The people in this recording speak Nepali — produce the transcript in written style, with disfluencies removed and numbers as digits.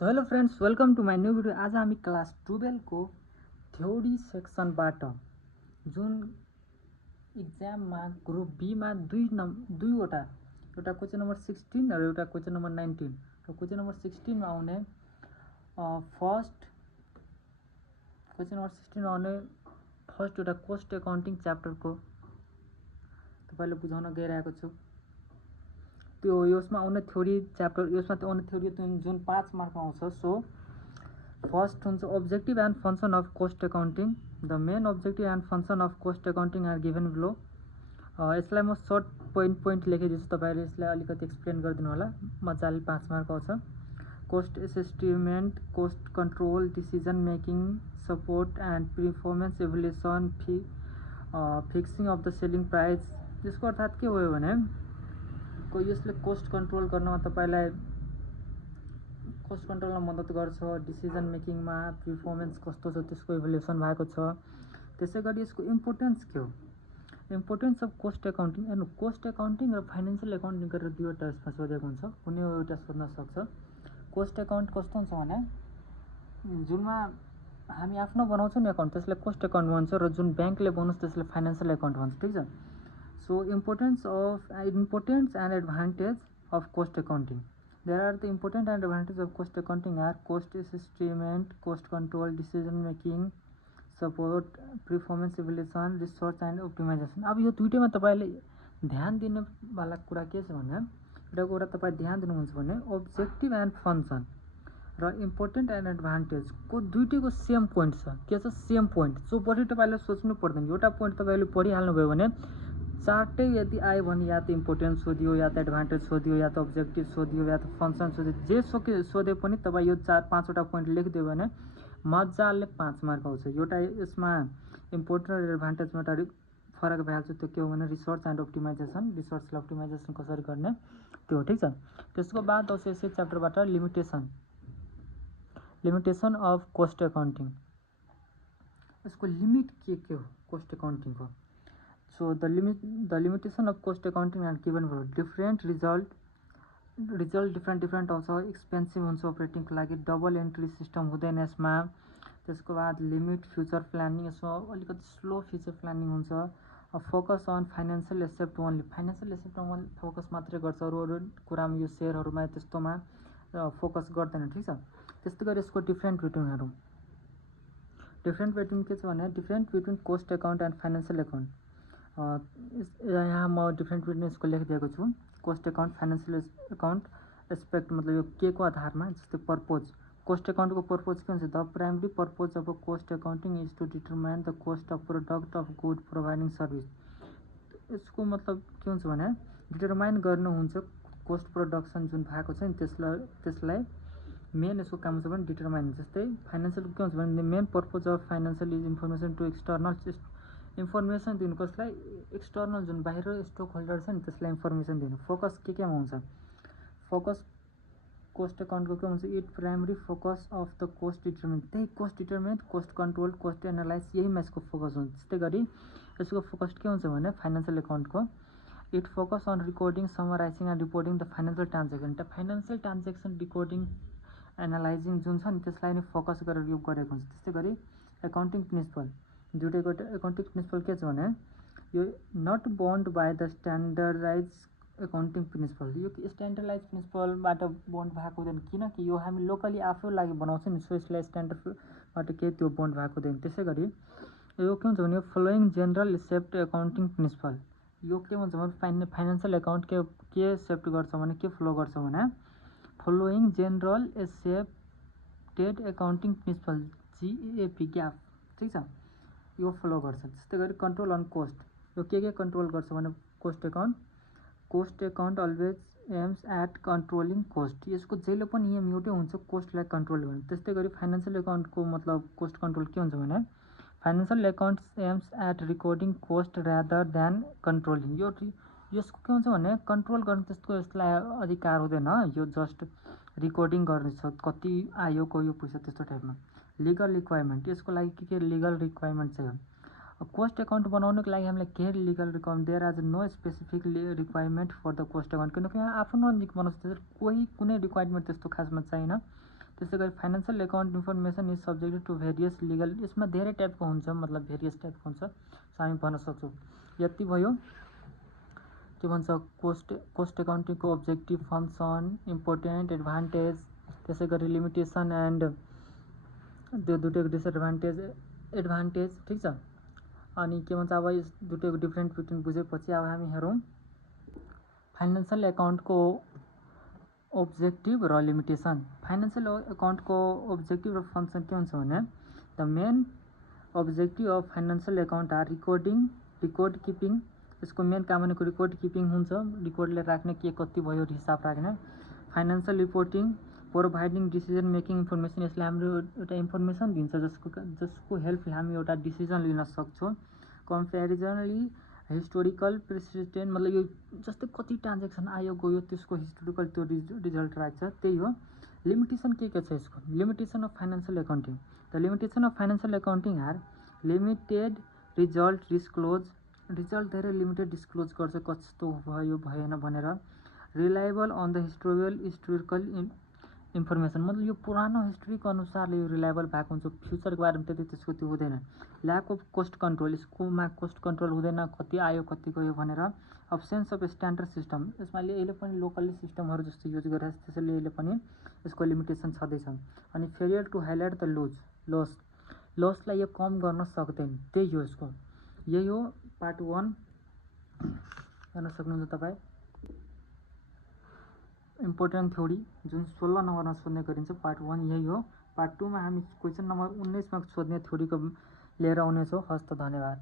So hello friends, welcome to my new video. आज हामी क्लास 12 को थ्योरी सेक्सनबाट जुन इक्जाममा ग्रुप बी में दुईवटा एउटा क्वेश्चन नंबर 16 र एउटा क्वेश्चन नंबर 19 र क्वेश्चन नंबर 16 में आउने फर्स्ट क्वेश्चन नंबर 16 में आउने फर्स्ट एउटा कोस्ट एकाउन्टिङ च्याप्टर को तपाईले बुझाउन गइरहेको छु। त्यो यसमा आउने थ्योरी च्याप्टर यसमा आउने थ्योरी जुन 5 मार्कमा आउँछ। सो फर्स्ट हुन्छ objective and function of cost accounting. The main objective and function of cost accounting are given below. यसलाई म सर्ट पोइन्ट लेखिदिन्छु, तपाईहरुले यसलाई अलिकति एक्सप्लेन गरिदिनु होला। मजाले 5 मार्क आउँछ। Cost estimate, cost control, decision making support and performance evaluation, fixing of the selling price. यसको अर्थात के भयो भने यसले कोस्ट कंट्रोल गर्नमा तपाईलाई कोस्ट कंट्रोलमा मद्दत गर्छ। डिसिजन मेकिङमा परफॉर्मेंस कस्तो छ त्यसको इभ्यालुएसन भएको छ। त्यसैगरी यसको इम्पोर्टेन्स के हो, importance of cost accounting and cost accounting र फाइनेन्शियल एकाउन्टिङ गरेर दुईवटा यसमा सोधेको हुन्छ, कुनै एउटा सोध्न सक्छ। कोस्ट एकाउन्ट कस्तो हुन्छ भने जुनमा हामी आफ्नो बनाउँछौँ नि एकाउन्ट त्यसलाई कोस्ट एकाउन्ट भन्छ र जुन ब्याङ्कले बनाउँछ त्यसलाई फाइनेन्शियल एकाउन्ट भन्छ। ठीक छ। So importance and advantage of cost accounting. There are the important and advantages of cost accounting are cost estimate, cost control, decision making, support, performance evaluation, research and optimization. अब यो दुईटैमा तपाईले ध्यान दिने वाला कुरा के छ भने एउटा कुरा तपाई ध्यान दिनुहुन्छ भने ऑब्जेक्टिव एन्ड फंक्शन र इम्पोर्टेन्ट एन्ड एडभान्टेज को दुईटैको सेम पोइन्ट छ। के छ सेम पोइन्ट। सो बढी तपाईले सोच्नु पर्दैन। एउटा पोइन्ट तपाईले पढिहाल्नु भयो भने चार्टै यदि आयो भने या त इम्पोर्टेन्स सोधियो या त एडभान्टेज सोधियो या त ऑब्जेक्टिव सोधियो या त फंक्शन सोधियो, जे सोधे पनि तपाईँ यो 4-5 पोइन्ट लेखिदियो भने मजाले 5 मार्क आउँछ। एउटा यसमा इम्पोर्टेन्ट र एडभान्टेजमा एउटा फरक भइहाल्छ। त्यो के हो भने रिसर्च एन्ड अप्टिमाइजेसन, रिसर्चलाई अप्टिमाइजेसन कसरी गर्ने त्यो। ठीक छ। त्यसको बाद आउँछ यसै च्याप्टरबाट लिमिटेसन अफ कोस्ट एकाउन्टिङ। यसको लिमिट के हो cost एकाउन्टिङको। So the limitation of cost accounting are given for different result different आउँछ। एक्सपेन्सिभ हुन्छ अपरेटिङ को लागि, डबल एन्ट्री सिस्टम हुँदैन यसमा। त्यसको बाद लिमिट फ्युचर प्लानिङ, यसमा अलिकति स्लो फ्युचर प्लानिङ हुन्छ। Focus on financial aspect only, financial एसेप्टमा फोकस मात्रै गर्छ, अरू कुरामा यो सेयरहरुमा त्यस्तोमा फोकस गर्दैन। ठीक छ। त्यस्तै गरी यसको डिफरेन्ट बिट्विन के छ भने different between cost account and financial account. यहाँ म डिफरेन्ट बिट्विन यसको लेखिदिएको छु। Cost account, financial account aspect मतलब यो के को आधारमा, जस्तै पर्पोज। कोस्ट एकाउन्ट को पर्पोज के हुन्छ, the primary purpose of cost accounting is to determine the cost of product of good providing service. यसको मतलब के हुन्छ भने डिटरमाइन गर्नु हुन्छ कोस्ट प्रोडक्सन जुन भएको छ नि त्यसलाई मेन यसको काम हुन्छ भने डिटरमाइन। जस्तै फाइनेन्शियल के हुन्छ भने main purpose of financial is information to external information दिनु, कसलाई एक्सटर्नल जुन बाहिर स्टक होल्डर छ नि त्यसलाई इन्फर्मेसन दिनु। फोकस के केमा हुन्छ, फोकस कोस्ट एकाउन्टको के हुन्छ, it primary focus of the cost determinant, त्यही cost determinant, cost control, cost analyze, यहीमा यसको फोकस हुन्छ। त्यस्तै गरी यसको फोकस के हुन्छ भने फाइनेन्शियल एकाउन्टको it focus on recording, summarizing and reporting the financial transaction. Financial transaction recording analyzing जुन छ नि त्यसलाई नै फोकस गरेर यो गरेको हुन्छ। त्यस्तै गरी एकाउन्टिङ प्रिन्सिपल, दुईटैको एकाउन्टिङ प्रिन्सिपल के छ भने यो not bound by the standardize accounting principle. यो स्ट्यान्डर्डाइज प्रिन्सिपलबाट बोन्ड भएको हुँदैन, किनकि यो हामी लोकली आफै लागि बनाउँछौँ नि, सो यसलाई स्ट्यान्डर्डबाट केही त्यो बोन्ड भएको हुँदैन। त्यसै गरी यो के हुन्छ भने following general accept accounting principle, यो के हुन्छ भने फाइनेन्शियल एकाउन्ट के एक्सेप्ट गर्छ भने के फ्लो गर्छ भने following general accepted accounting principle, GAP gap. ठीक छ, यो फ्लो गर्छ। त्यस्तै गरी कन्ट्रोल अन कोस्ट, यो के कन्ट्रोल गर्छ भने cost account always aims at controlling cost. यसको जहिले पनि एम एउटै हुन्छ, कोस्टलाई कन्ट्रोल गर्ने। त्यस्तै गरी फाइनेन्शियल एकाउन्टको मतलब कोस्ट कन्ट्रोल के हुन्छ भने financial accounts aims at recording cost rather than controlling. यसको के हुन्छ भने कन्ट्रोल गर्ने त्यस्तो यसलाई अधिकार हुँदैन, यो जस्ट रिकर्डिङ गर्ने छ, कति आयो गयो पैसा त्यस्तो टाइपमा। लिगल रिक्वायरमेन्ट, यसको लागि के लिगल रिक्वायरमेन्ट चाहियो। कोस्ट एकाउन्ट बनाउनको लागि हामीलाई के legal requirement, there are no specific requirement for the cost account, किनकि आफ्नो नजिक बनाउँछ कोही कुनै रिक्वायरमेन्ट त्यस्तो खासमा छैन। त्यसै गरी financial account information is subjected to various legal, यसमा धेरै टाइपको हुन्छ, मतलब भेरियस टाइपको हुन्छ, सो हामी भन्न सक्छौँ। यति भयो के भन्छ कोस्ट एकाउन्टिङको अब्जेक्टिभ, फङ्सन, इम्पोर्टेन्ट, एडभान्टेज, त्यसै गरी लिमिटेसन एन्ड त्यो दुटैको एडभान्टेज ठिक छ। अनि के भन्छ अब यस दुटैको डिफ्रेन्ट बिट्विन बुझेपछि अब हामी हेरौँ फाइनेन्सियल एकाउन्टको ऑब्जेक्टिव र लिमिटेसन। फाइनेन्शियल अकाउंट को ऑब्जेक्टिव र फंक्शन के हुन्छ भने the main objective of financial account are record keeping. यसको मेन काम भनेको रिकॉर्ड कीपिंग हुन्छ, रिकॉर्डले राख्ने के कति भयो हिसाब राख्ने। Financial reporting, providing decision making information, यसले हाम्रो एउटा इन्फर्मेसन दिन्छ जसको हेल्पले हामी एउटा डिसिजन लिन सक्छौँ। कम्पेरिजनली हिस्टोरिकल प्रेसिडेन्ट, मतलब यो जस्तै कति ट्रान्जेक्सन आयो गयो त्यसको हिस्टोरिकल त्यो रिजल्ट राख्छ, त्यही हो। लिमिटेसन के छ यसको? Limitation of financial accounting, the limitation of financial accounting are limited result disclose, result धेरै लिमिटेड डिस्क्लोज गर्छ कस्तो भयो भएन भनेर। Reliable on the historical information, मतलब यो पुरानो हिस्ट्रीको अनुसारले यो रिलायबल भएको हुन्छ, फ्युचरको बारेमा त्यति त्यसको त्यो हुँदैन। ल्याक अफ कोस्ट कन्ट्रोल, यसकोमा कोस्ट कन्ट्रोल हुँदैन, कति आयो कति गयो भनेर। अब्सेन्स अफ स्ट्यान्डर्ड सिस्टम, यसमा अहिले पनि लोकल्ली सिस्टमहरू जस्तो युज गरिरहेको छ, त्यसैले अहिले पनि यसको लिमिटेसन छँदैछ। अनि फेलियर टु हाइलाइट द लसलाई यो कम गर्न सक्दैन, त्यही हो यसको। यही हो पार्ट 1 गर्न सक्नुहुन्छ तपाईँ। इम्पोर्टेन्ट थ्योरी जुन 16 नम्बरमा सोध्ने गरिन्छ, पार्ट 1 यही हो। पार्ट 2 मा हामी क्वेसन नम्बर 19 मा सोध्ने थ्योरीको लिएर आउनेछौँ। हस्त, धन्यवाद।